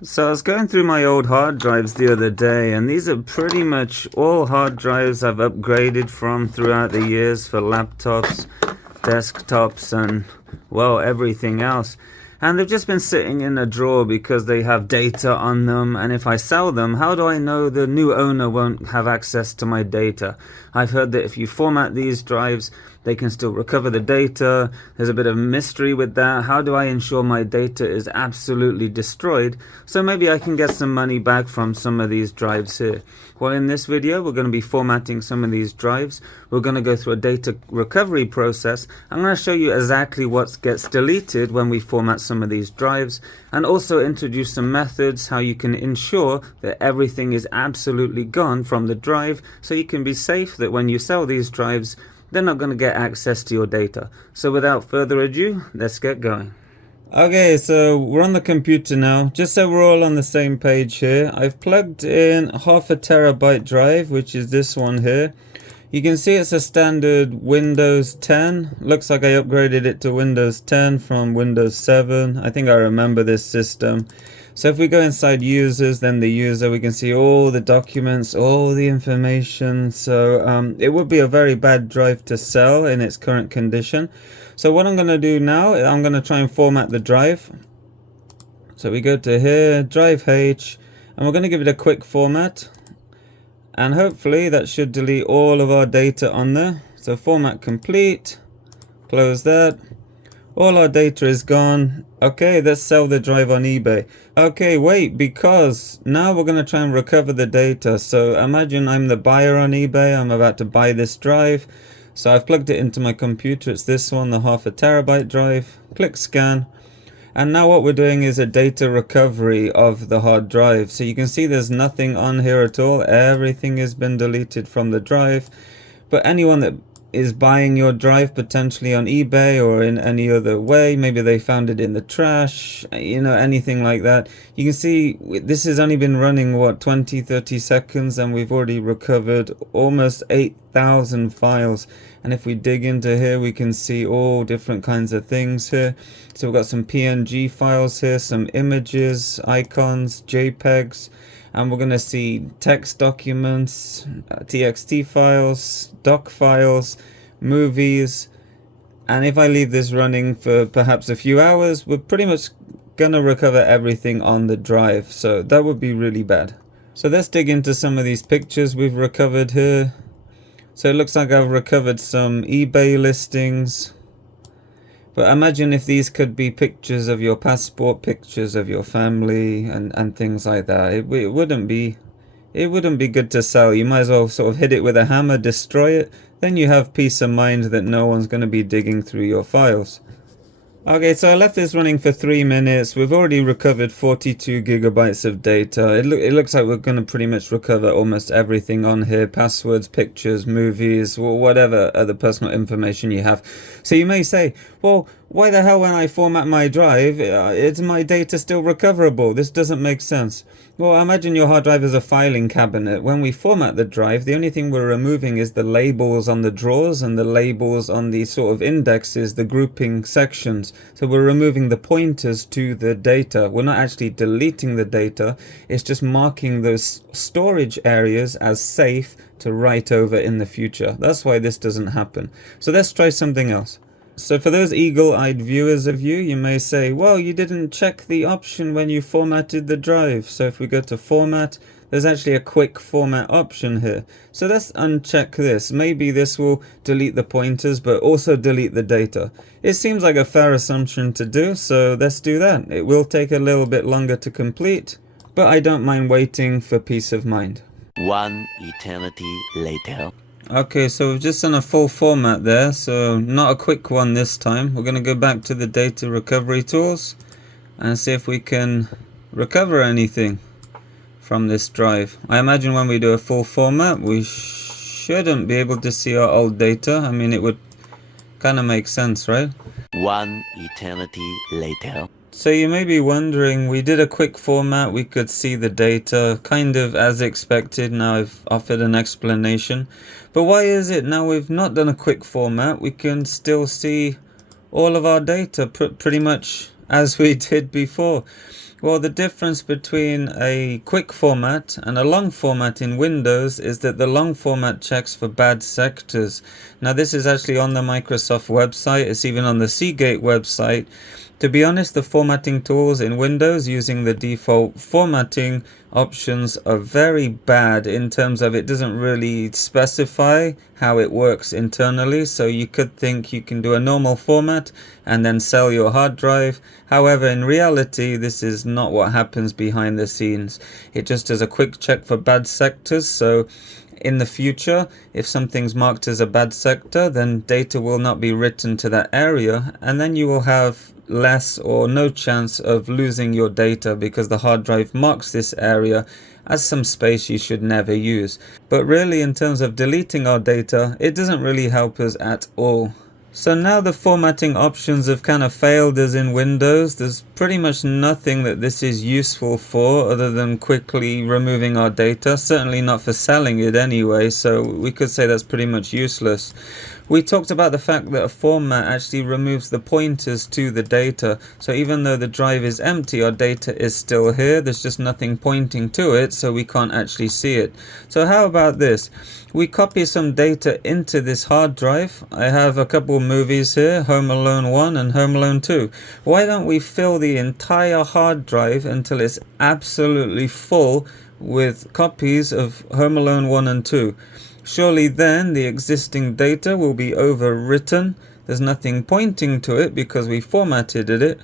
So I was going through my old hard drives the other day, and these are pretty much all hard drives I've upgraded from throughout the years for laptops, desktops, and, well, everything else. And they've just been sitting in a drawer because they have data on them, and if I sell them, how do I know the new owner won't have access to my data? I've heard that if you format these drives, they can still recover the data. There's a bit of mystery with that. How do I ensure my data is absolutely destroyed? So maybe I can get some money back from some of these drives here. Well, in this video, we're going to be formatting some of these drives. We're going to go through a data recovery process. I'm going to show you exactly what gets deleted when we format some of these drives, and also introduce some methods how you can ensure that everything is absolutely gone from the drive, so you can be safe that when you sell these drives, they're not going to get access to your data. So without further ado, let's get going. Okay, so we're on the computer now. Just so we're all on the same page here, I've plugged in 0.5 terabyte drive, which is this one here. You can see it's a standard Windows 10. Looks like I upgraded it to Windows 10 from Windows 7. I think I remember this system. So if we go inside users, then the user, we can see all the documents, all the information. So it would be a very bad drive to sell in its current condition. So what I'm going to do now, I'm going to try and format the drive. So we go to here, drive H, and we're going to give it a quick format. And hopefully that should delete all of our data on there. So format complete, close that. All our data is gone. Okay, let's sell the drive on eBay. Okay, wait, because now we're going to try and recover the data. So imagine I'm the buyer on eBay. I'm about to buy this drive. So I've plugged it into my computer. It's this one, the 0.5 terabyte drive. Click scan. And now what we're doing is a data recovery of the hard drive. So you can see there's nothing on here at all. Everything has been deleted from the drive. But anyone that is buying your drive potentially on eBay or in any other way, maybe they found it in the trash, you know, anything like that. You can see this has only been running, what, 20-30 seconds, and we've already recovered almost 8,000 files. And if we dig into here, we can see all different kinds of things here. So we've got some PNG files here, some images, icons, JPEGs, and we're going to see text documents, TXT files, doc files, movies. And if I leave this running for perhaps a few hours, we're pretty much going to recover everything on the drive. So that would be really bad. So let's dig into some of these pictures we've recovered here. So it looks like I've recovered some eBay listings. But imagine if these could be pictures of your passport, pictures of your family, and things like that. It wouldn't be good to sell. You might as well sort of hit it with a hammer, destroy it. Then you have peace of mind that no one's going to be digging through your files. Okay, so I left this running for 3 minutes. We've already recovered 42 gigabytes of data. It looks like we're going to pretty much recover almost everything on here. Passwords, pictures, movies, whatever other personal information you have. So you may say, well, why the hell when I format my drive, is my data still recoverable? This doesn't make sense. Well, imagine your hard drive is a filing cabinet. When we format the drive, the only thing we're removing is the labels on the drawers and the labels on the sort of indexes, the grouping sections. So we're removing the pointers to the data. We're not actually deleting the data. It's just marking those storage areas as safe to write over in the future. That's why this doesn't happen. So let's try something else. So for those eagle-eyed viewers of you, you may say, well, you didn't check the option when you formatted the drive. So if we go to format, there's actually a quick format option here. So let's uncheck this. Maybe this will delete the pointers, but also delete the data. It seems like a fair assumption to do, so let's do that. It will take a little bit longer to complete, but I don't mind waiting for peace of mind. One eternity later. Okay, so we've just done a full format there, so not a quick one this time. We're going to go back to the data recovery tools and see if we can recover anything from this drive. I imagine when we do a full format, we shouldn't be able to see our old data. I mean, it would kind of make sense, right? One eternity later. So you may be wondering, we did a quick format, we could see the data kind of as expected. Now I've offered an explanation, but why is it now we've not done a quick format, we can still see all of our data pretty much as we did before? Well, the difference between a quick format and a long format in Windows is that the long format checks for bad sectors. Now, this is actually on the Microsoft website. It's even on the Seagate website. To be honest, the formatting tools in Windows using the default formatting options are very bad in terms of it doesn't really specify how it works internally. So you could think you can do a normal format and then sell your hard drive. However, in reality, this is not what happens behind the scenes. It just does a quick check for bad sectors. So in the future, if something's marked as a bad sector, then data will not be written to that area, and then you will have less or no chance of losing your data because the hard drive marks this area as some space you should never use. But really, in terms of deleting our data, it doesn't really help us at all. So now the formatting options have kind of failed us in Windows. There's pretty much nothing that this is useful for other than quickly removing our data. Certainly not for selling it anyway, so we could say that's pretty much useless. We talked about the fact that a format actually removes the pointers to the data. So even though the drive is empty, our data is still here. There's just nothing pointing to it, so we can't actually see it. So how about this? We copy some data into this hard drive. I have a couple movies here, Home Alone 1 and Home Alone 2. Why don't we fill the entire hard drive until it's absolutely full with copies of Home Alone 1 and 2? Surely then the existing data will be overwritten. There's nothing pointing to it because we formatted it.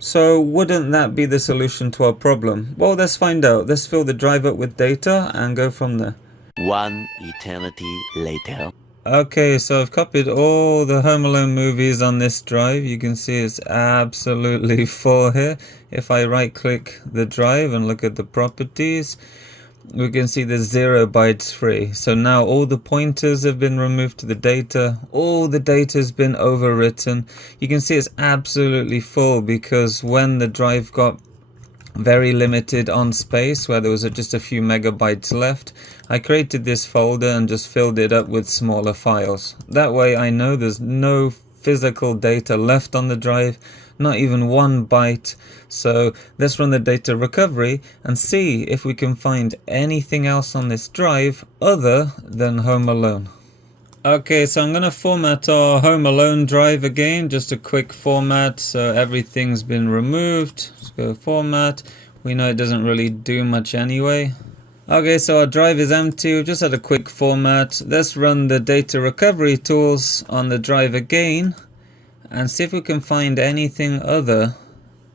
So wouldn't that be the solution to our problem? Well, let's find out. Let's fill the drive up with data and go from there. One eternity later. Okay, so I've copied all the Home Alone movies on this drive. You can see it's absolutely full here. If I right click the drive and look at the properties, we can see there's 0 bytes free. So now all the pointers have been removed to the data. All the data has been overwritten. You can see it's absolutely full because when the drive got very limited on space, where there was just a few megabytes left, I created this folder and just filled it up with smaller files. That way I know there's no physical data left on the drive, not even 1 byte. So let's run the data recovery and see if we can find anything else on this drive other than Home Alone. Okay, so I'm going to format our Home Alone drive again, just a quick format, so everything's been removed. Let's go format. We know it doesn't really do much anyway. Okay, so our drive is empty. We've just had a quick format. Let's run the data recovery tools on the drive again and see if we can find anything other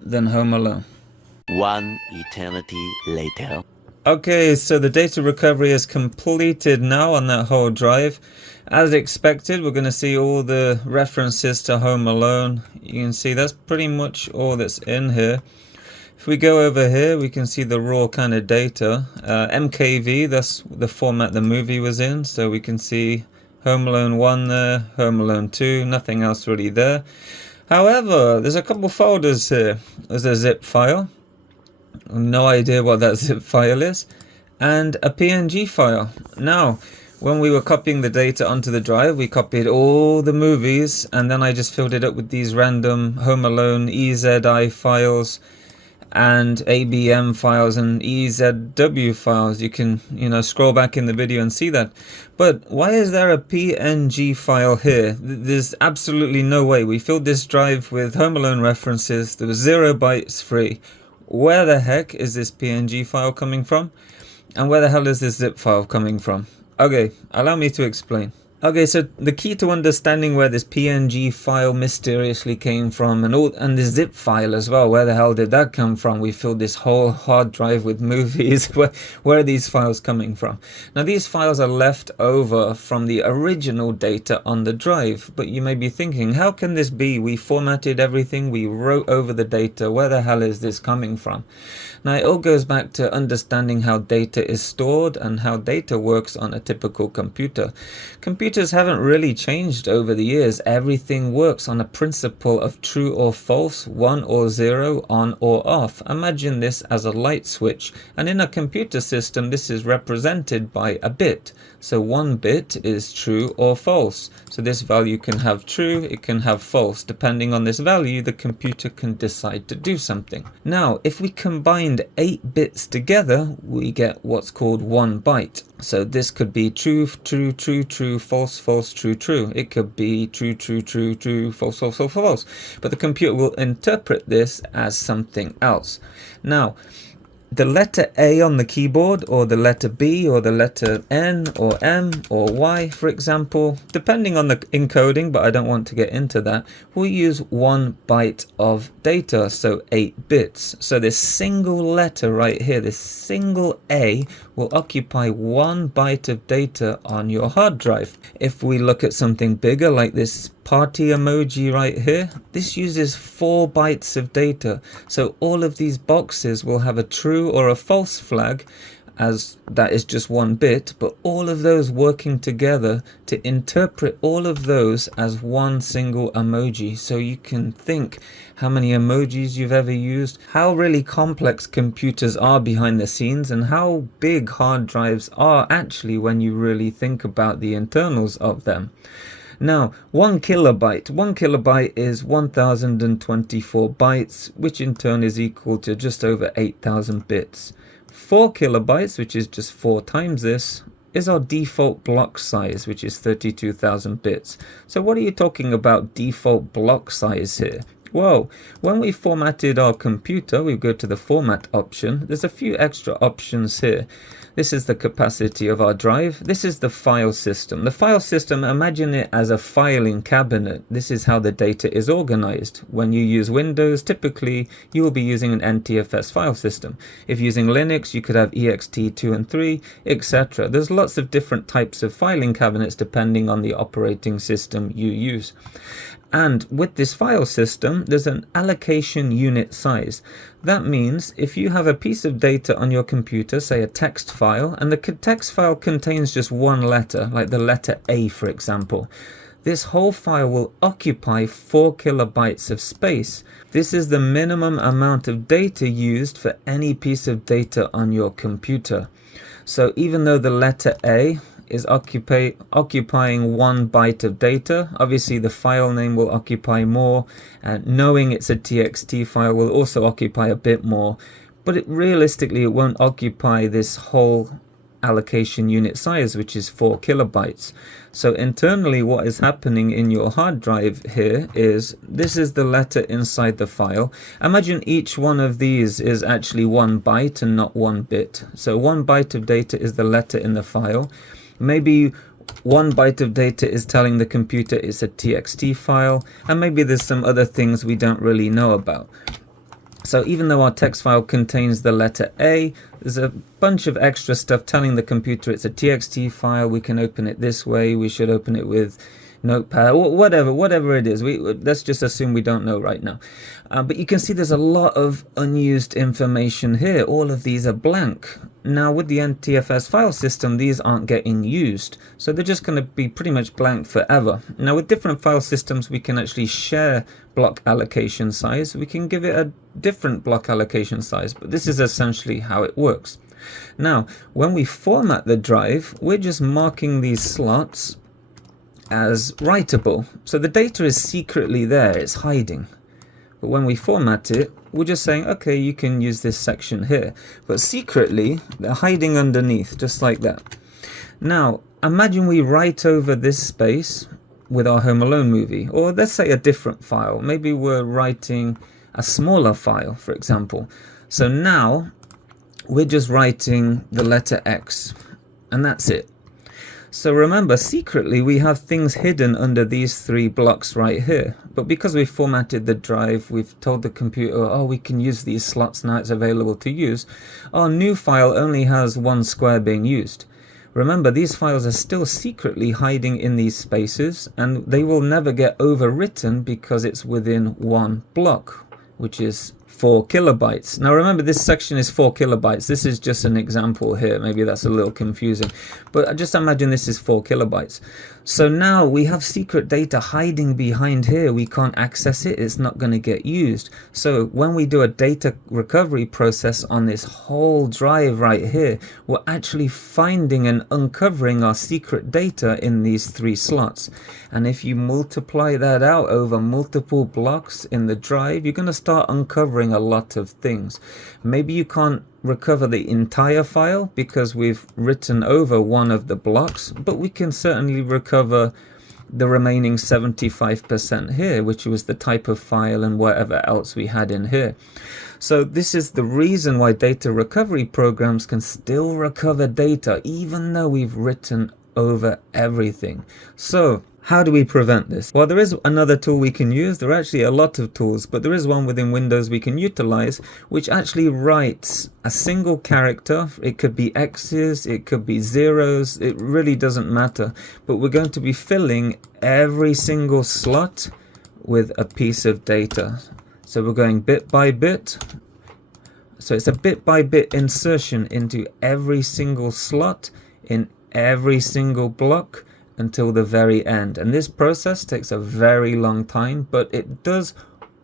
than Home Alone. One eternity later. Okay, so the data recovery is completed now on that whole drive. As expected, we're going to see all the references to Home Alone. You can see that's pretty much all that's in here. If we go over here, we can see the raw kind of data. MKV, that's the format the movie was in. So we can see Home Alone 1 there, Home Alone 2, nothing else really there. However, there's a couple folders here. There's a zip file. No idea what that zip file is. And a PNG file. Now, when we were copying the data onto the drive, we copied all the movies, and then I just filled it up with these random Home Alone EZI files and ABM files and EZW files. You can, scroll back in the video and see that. But why is there a PNG file here? There's absolutely no way. We filled this drive with Home Alone references. There was 0 bytes free. Where the heck is this PNG file coming from? And where the hell is this zip file coming from? Okay, allow me to explain. Okay, so the key to understanding where this PNG file mysteriously came from, and this zip file as well, where the hell did that come from? We filled this whole hard drive with movies. Where are these files coming from? Now, these files are left over from the original data on the drive, but you may be thinking, how can this be? We formatted everything, we wrote over the data. Where the hell is this coming from? Now, it all goes back to understanding how data is stored and how data works on a typical computer. Computers computers haven't really changed over the years. Everything works on a principle of true or false, 1 or 0, on or off. Imagine this as a light switch, and in a computer system this is represented by a bit. So 1 bit is true or false. So this value can have true, it can have false. Depending on this value, the computer can decide to do something. Now, if we combined 8 bits together, we get what's called 1 byte. So this could be true, true, true, true, false, false, true, true. It could be true, true, true, true, false, false, false, false. But the computer will interpret this as something else. Now, the letter A on the keyboard, or the letter B, or the letter N, or M, or Y, for example, depending on the encoding, but I don't want to get into that, we'll use 1 byte of data, so 8 bits. So this single letter right here, this single A, will occupy 1 byte of data on your hard drive. If we look at something bigger, like this party emoji right here, this uses 4 bytes of data. So all of these boxes will have a true or a false flag, as that is just 1 bit, but all of those working together to interpret all of those as one single emoji. So you can think how many emojis you've ever used, how really complex computers are behind the scenes, and how big hard drives are actually when you really think about the internals of them. Now, 1 kilobyte is 1024 bytes, which in turn is equal to just over 8,000 bits. 4 kilobytes, which is just 4 times this, is our default block size, which is 32,000 bits. So what are you talking about default block size here? Well, when we formatted our computer, we go to the format option. There's a few extra options here. This is the capacity of our drive. This is the file system. The file system, imagine it as a filing cabinet. This is how the data is organized. When you use Windows, typically you will be using an NTFS file system. If using Linux, you could have ext2 and 3, etc. There's lots of different types of filing cabinets depending on the operating system you use. And with this file system, there's an allocation unit size. That means if you have a piece of data on your computer, say a text file, and the text file contains just 1 letter, like the letter A, for example, this whole file will occupy 4 kilobytes of space. This is the minimum amount of data used for any piece of data on your computer. So even though the letter A is occupying 1 byte of data, obviously the file name will occupy more, and knowing it's a txt file will also occupy a bit more, but realistically it won't occupy this whole allocation unit size, which is 4 kilobytes. So internally what is happening in your hard drive here is, this is the letter inside the file. Imagine each one of these is actually 1 byte and not 1 bit. So 1 byte of data is the letter in the file. Maybe 1 byte of data is telling the computer it's a txt file, and maybe there's some other things we don't really know about. So even though our text file contains the letter A, there's a bunch of extra stuff telling the computer it's a txt file. We can open it this way, we should open it with Notepad, whatever it is. Let's just assume we don't know right now. But you can see there's a lot of unused information here. All of these are blank. Now with the NTFS file system, these aren't getting used, so they're just going to be pretty much blank forever. Now with different file systems, we can actually share block allocation size. We can give it a different block allocation size, but this is essentially how it works. Now when we format the drive, we're just marking these slots as writable. So the data is secretly there, it's hiding. But when we format it, we're just saying, okay, you can use this section here. But secretly, they're hiding underneath, just like that. Now, imagine we write over this space with our Home Alone movie, or let's say a different file. Maybe we're writing a smaller file, for example. So now, we're just writing the letter X, and that's it. So remember, secretly we have things hidden under these 3 blocks right here. But because we formatted the drive, we've told the computer, oh, we can use these slots now, it's available to use. Our new file only has 1 square being used. Remember, these files are still secretly hiding in these spaces, and they will never get overwritten because it's within 1 block, which is 4 kilobytes. Now remember, this section is 4 kilobytes. This is just an example here. Maybe that's a little confusing, but just imagine this is 4 kilobytes. So now we have secret data hiding behind here. We can't access it. It's not going to get used. So when we do a data recovery process on this whole drive right here, we're actually finding and uncovering our secret data in these 3 slots. And if you multiply that out over multiple blocks in the drive, you're going to start uncovering a lot of things. Maybe you can't recover the entire file because we've written over one of the blocks, but we can certainly recover the remaining 75% here, which was the type of file and whatever else we had in here. So this is the reason why data recovery programs can still recover data even though we've written over everything. So how do we prevent this? Well, there is another tool we can use. There are actually a lot of tools, but there is one within Windows we can utilize, which actually writes a single character. It could be X's, it could be zeros, it really doesn't matter. But we're going to be filling every single slot with a piece of data. So we're going bit by bit. So it's a bit by bit insertion into every single slot in every single block until the very end. And this process takes a very long time, but it does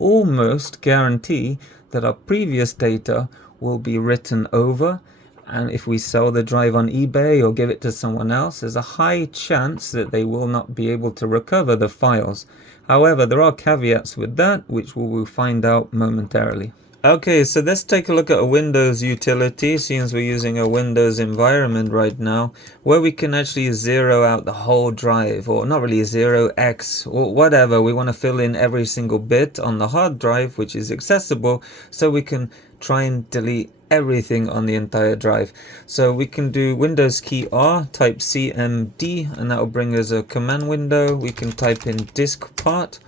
almost guarantee that our previous data will be written over. And if we sell the drive on eBay or give it to someone else, there's a high chance that they will not be able to recover the files. However, there are caveats with that, which we will find out momentarily. Okay, so let's take a look at a Windows utility, since we're using a Windows environment right now, where we can actually zero out the whole drive, or not really zero X, or whatever. We want to fill in every single bit on the hard drive, which is accessible, so we can try and delete everything on the entire drive. So we can do Windows key R, type CMD, and that will bring us a command window. We can type in Diskpart.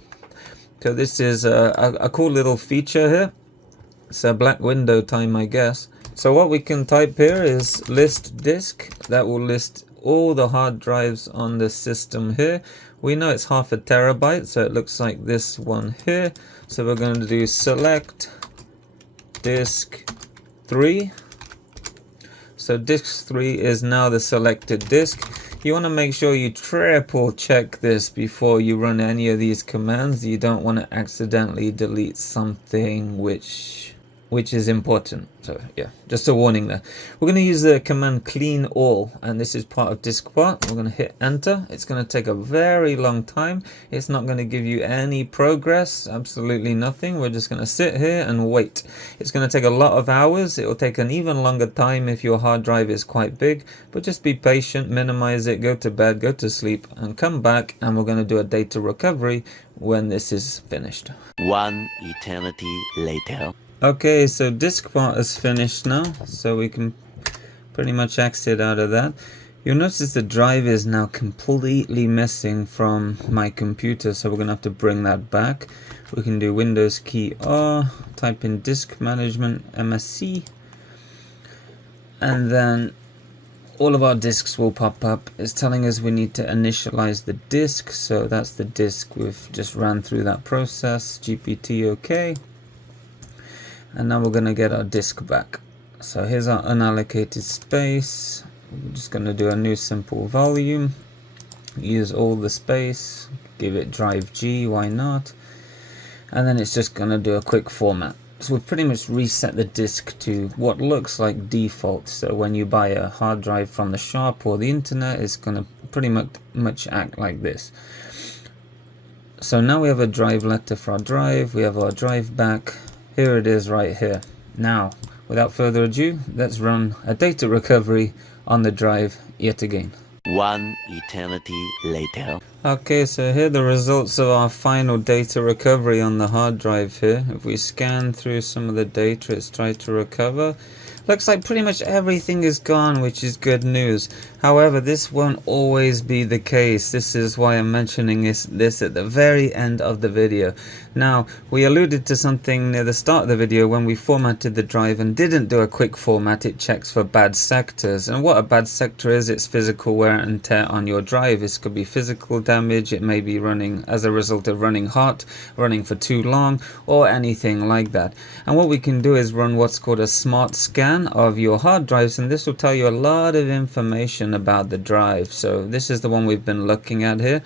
So this is a cool little feature here. It's a black window time, I guess. So what we can type here is list disk. That will list all the hard drives on the system here. We know it's 0.5 terabyte, so it looks like this one here. So we're going to do select disk 3. So disk 3 is now the selected disk. You want to make sure you triple check this before you run any of these commands. You don't want to accidentally delete something which is important. So yeah, just a warning there. We're going to use the command clean all, and this is part of Diskpart. We're going to hit enter. It's going to take a very long time. It's not going to give you any progress, absolutely nothing. We're just going to sit here and wait. It's going to take a lot of hours. It will take an even longer time if your hard drive is quite big, but just be patient, minimize it, go to bed, go to sleep, and come back, and we're going to do a data recovery when this is finished. One eternity later. Okay, so Diskpart is finished now, so we can pretty much exit out of that. You'll notice the drive is now completely missing from my computer, so we're going to have to bring that back. We can do Windows key R, type in disk management MSC, and then all of our disks will pop up. It's telling us we need to initialize the disk, so that's the disk. We've just ran through that process. GPT OK. And now we're going to get our disk back. So here's our unallocated space. We're just going to do a new simple volume. Use all the space. Give it drive G, why not? And then it's just going to do a quick format. So we've pretty much reset the disk to what looks like default. So when you buy a hard drive from the shop or the internet, it's going to pretty much act like this. So now we have a drive letter for our drive. We have our drive back. Here it is right here. Now, without further ado, let's run a data recovery on the drive yet again. One eternity later. Okay, so here are the results of our final data recovery on the hard drive here. If we scan through some of the data it's tried to recover, Looks like pretty much everything is gone, which is good news. However, this won't always be the case. This is why I'm mentioning this at the very end of the video. Now, we alluded to something near the start of the video when we formatted the drive and didn't do a quick format. It checks for bad sectors. And what a bad sector is, it's physical wear and tear on your drive. This could be physical damage. It may be running as a result of running hot, running for too long, or anything like that. And what we can do is run what's called a smart scan of your hard drives, and this will tell you a lot of information about the drive. So this is the one we've been looking at here.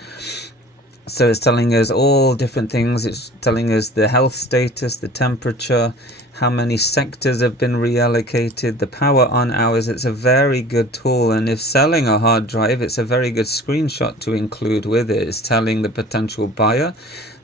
So it's telling us all different things. It's telling us the health status, the temperature, how many sectors have been reallocated, the power on hours. It's a very good tool, and if selling a hard drive, it's a very good screenshot to include with it. It's telling the potential buyer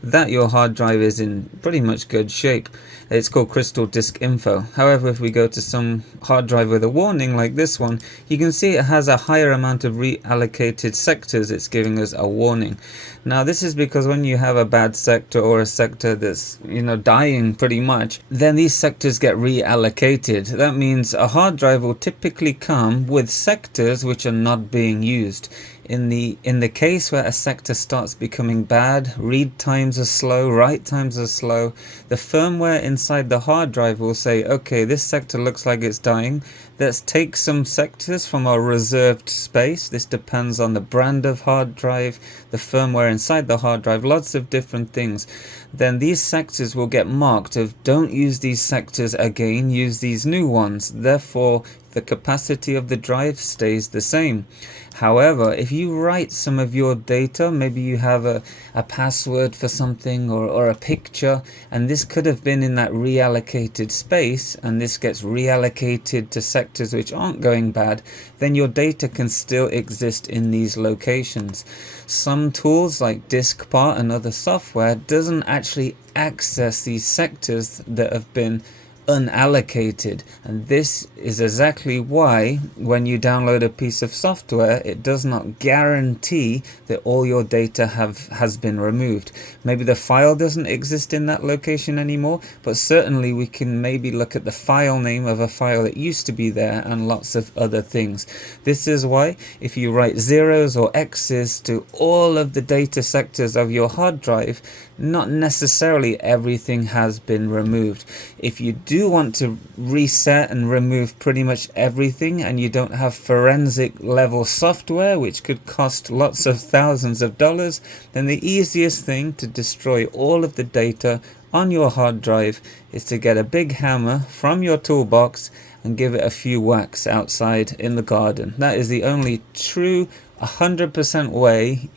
that your hard drive is in pretty much good shape. It's called Crystal Disk Info. However, if we go to some hard drive with a warning like this one, you can see it has a higher amount of reallocated sectors. It's giving us a warning. Now, this is because when you have a bad sector or a sector that's, dying pretty much, then these sectors get reallocated. That means a hard drive will typically come with sectors which are not being used. In the case where a sector starts becoming bad, read times are slow, write times are slow, the firmware inside the hard drive will say, okay, this sector looks like it's dying. Let's take some sectors from our reserved space. This depends on the brand of hard drive, the firmware inside the hard drive, lots of different things. Then these sectors will get marked of don't use these sectors again, use these new ones. Therefore, the capacity of the drive stays the same. However, if you write some of your data, maybe you have a password for something or a picture, and this could have been in that reallocated space, and this gets reallocated to sectors which aren't going bad, then your data can still exist in these locations. Some tools like Diskpart and other software doesn't actually access these sectors that have been unallocated, and this is exactly why when you download a piece of software, it does not guarantee that all your data has been removed. Maybe the file doesn't exist in that location anymore, but certainly we can maybe look at the file name of a file that used to be there and lots of other things. This is why if you write zeros or X's to all of the data sectors of your hard drive, not necessarily everything has been removed. If you do want to reset and remove pretty much everything, and you don't have forensic level software which could cost lots of thousands of dollars, then the easiest thing to destroy all of the data on your hard drive is to get a big hammer from your toolbox and give it a few whacks outside in the garden. That is the only true 100% way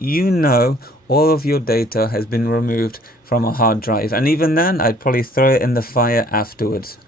all of your data has been removed from a hard drive. And even then, I'd probably throw it in the fire afterwards.